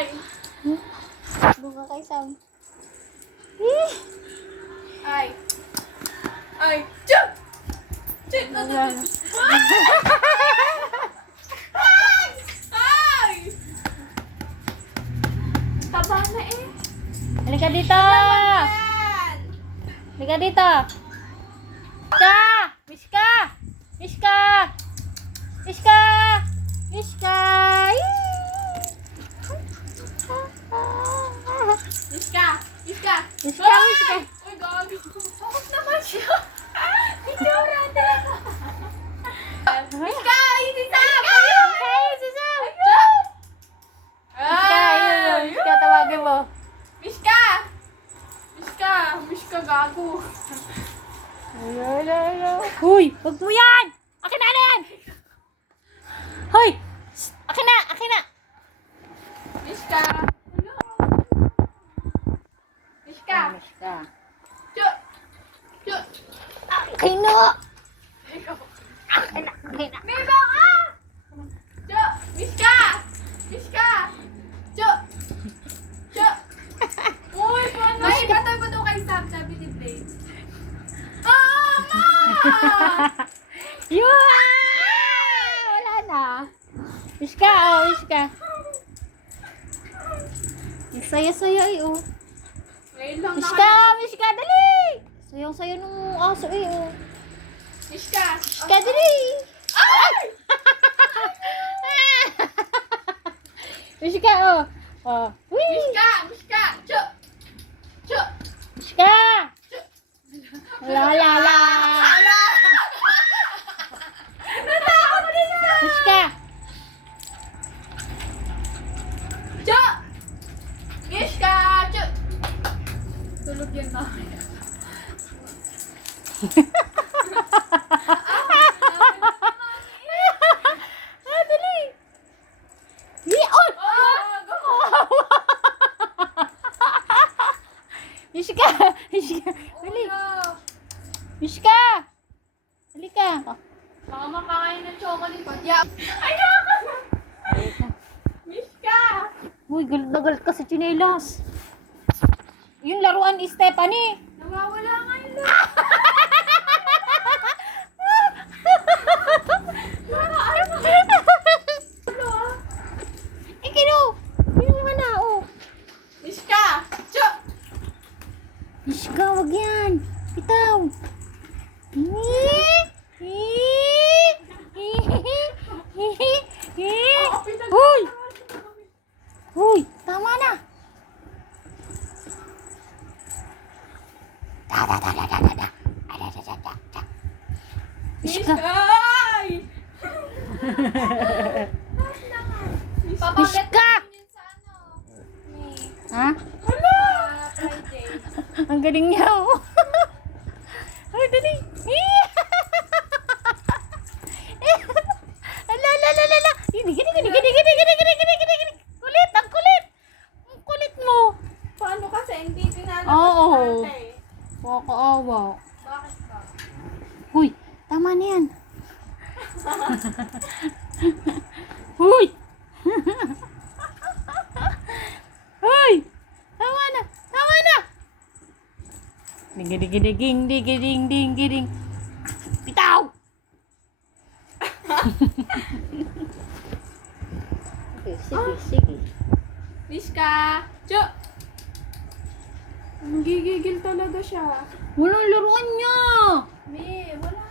Ay! Bunga kay Sam. Ay! Ay! Chuk! Chuk! Ay! Ay! Taba na eh. Halika dito! Yan! Halika dito! Mishka! Mishka! Mishka! Mishka! Mishka! Mishka! Mishka! Mishka! Ay! Mishka! Uy, gago. Bakit naman siya? Itsura din. Mishka! Hindi sa Hey, si Sam! Mishka! Ayun, Mishka, tawagin mo. Mishka! Mishka! Mishka, gago. Huy! Huwag mo yan! Akin na yan! Hoy! Akin na! Akin na! Mishka! Mishka! Mishka! Chuk! Chuk! Akin na! Akin na! Akin na! Meba ka! Chuk! Mishka! Mishka! Chuk! Chuk! Uy, paano? Ay, patay ba ito kay Sam? Sabi ni Blaze. Ah, ma! Yun! Wala na. Mishka, oh, Mishka. Saya-saya eh, oh. Ngayon lang Mishka, Mishka, dali! Sayang-saya nung aso eh, oh. Mishka! Mishka, dali! Ay! Mishka, oh. Oh. Whee! Mishka! Mishka! Chuk! Chuk! Mishka! Chuk! La la la! Natakot din na! Mishka! Chuk! Mishka! Chuk! Tulog yan na. Ah, dali! Leon! Mishka! Mishka! Dali! Mishka! Halika! Baka makakain ng chocolate pa. Yeah. Ayoko! Mishka! Uy, galit na galit ka sa tsinelas. Yung laruan ni Stephanie. Nawawala nga yun. Eh, kino? Kino nga na, oh. Mishka! Chuk! Mishka, wag yan. Bitaw. Uy! Uy, tama na. Mishka. Ay! Mishka! Yun sa ano? May Ha? Friday. Ang galing niya, oh. Ay, dali. Ala. Gini. Kulit, ang kulit. Ang kulit mo. Paano kasi hindi dinalabas Oo. natin? Wakaawa. Bakit ba? Huy, tama na yan. Huy! Huy! Tama na! Digiding. Bitaw! Sige. Mishka! Chuk! Gigigil talaga siya. Walang laruan niya! Wala